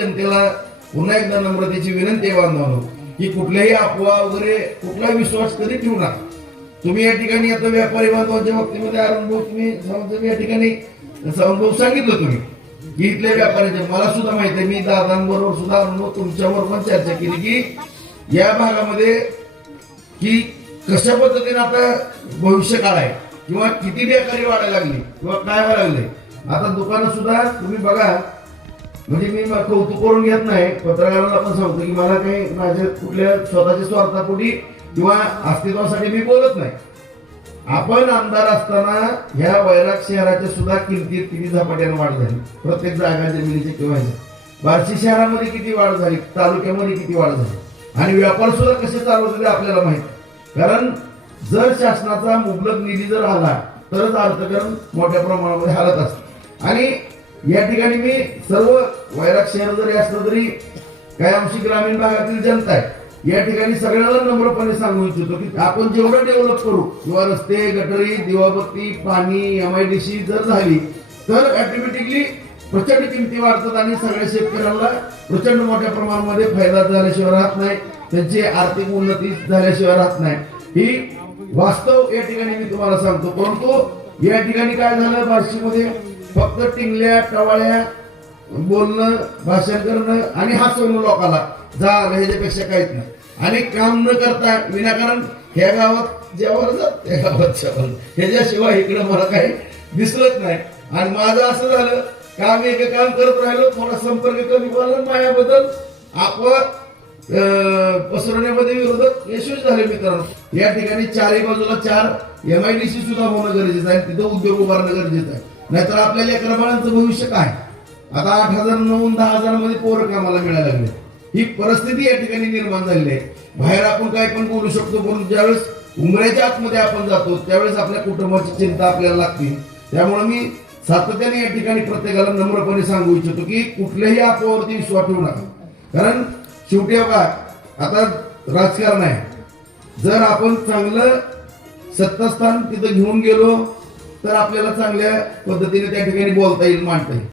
जनतेला पुन्हा एकदा नम्रतेची विनंती आहे बांधवांनो की कुठल्याही अफवा वगैरे कुठला विश्वास कधी ठेवू नका. तुम्ही या ठिकाणी आता व्यापारी बांधवांच्या बाबतीमध्ये अनुभव तुम्ही या ठिकाणी अनुभव सांगितलं तुम्ही की इथल्या व्यापाऱ्यांचे मला सुद्धा माहिती आहे. मी दादांबरोबर सुद्धा अनुभव तुमच्याबरोबर पण चर्चा केली की या भागामध्ये की कशा पद्धतीने आता भविष्य काळ आहे किंवा किती बेकारी वाढायला लागली किंवा काय व्हायला लागले. आता दुकानं सुद्धा तुम्ही बघा, म्हणजे मी कौतुक करून घेत नाही, पत्रकारांना पण सांगतो की मला काही माझ्या कुठल्या स्वतःच्या स्वार्थापोटी किंवा अस्तित्वासाठी मी बोलत नाही. आपण आमदार असताना ह्या वैराग शहराच्या सुद्धा किमतीत किती झपाट्याने वाढ झाली. प्रत्येक जागा जमिनीचे किंवा बार्शी शहरामध्ये किती वाढ झाली, तालुक्यामध्ये किती वाढ झाली आणि व्यापार सुद्धा कसे चालू होते आपल्याला माहिती. कारण जर शासनाचा मुबलक निधी जर आला तरच अर्थकारण मोठ्या प्रमाणामध्ये हालत असते. आणि या ठिकाणी मी सर्व वैराग शहर जरी असलं तरी काही अंशी ग्रामीण भागातील जनता आहे या ठिकाणी सगळ्यांना नम्रपणे सांगू इच्छितो की आपण जेवढं डेव्हलप करू किंवा रस्ते, गटरी, दिवाबत्ती, पाणी, MIDC जर झाली तर ऑटोमॅटिकली प्रचंड किमती वाढतात आणि सगळ्या शेतकऱ्यांना प्रचंड मोठ्या प्रमाणामध्ये फायदा झाल्याशिवाय राहत नाही, त्यांची आर्थिक उन्नती झाल्याशिवाय राहत नाही. ही वास्तव या ठिकाणी मी तुम्हाला सांगतो. परंतु या ठिकाणी काय झालं, बार्शीमध्ये फक्त टिंगल्या टवाळ्या बोलणं, भाषण करणं आणि हसवणं लोकांना झालं, ह्याच्यापेक्षा काहीच नाही. आणि काम न करता विनाकारण ह्या गावात जेव्हा जात त्या गावात जेवण ह्याच्याशिवाय इकडे मला काही दिसलंच नाही. आणि माझं असं झालं का मी एक काम करत राहिलो, थोडा संपर्क कमी झाला, माझ्याबद्दल आपण पसरवण्यामध्ये विरोधक यशस्वी झाले. मित्रांनो, या ठिकाणी चारही बाजूला 4 MIDC सुद्धा होणं गरजेचं आहे, तिथं उद्योग उभारणं गरजेचं आहे. नाहीतर आपल्याला लेकरा बाळांचं भविष्य काय. आता 8,000 9 10,000 मध्ये पोरं कामाला मिळायला लागले. ही परिस्थिती या ठिकाणी निर्माण झालेली आहे. बाहेर आपण काय पण बोलू शकतो, पण ज्यावेळेस उमऱ्याच्या आतमध्ये आपण जातो त्यावेळेस आपल्या कुटुंबाची चिंता आपल्याला लागते. त्यामुळे मी सातत्याने या ठिकाणी प्रत्येकाला नम्रपणे सांगू इच्छितो की कुठल्याही अफवावरती विश्वास ठेवू नका. कारण शेवटी आता राजकारण आहे. जर आपण चांगलं सत्तास्थान तिथं घेऊन गेलो तर आपल्याला चांगल्या पद्धतीने त्या ठिकाणी बोलता येईल, मांडता येईल.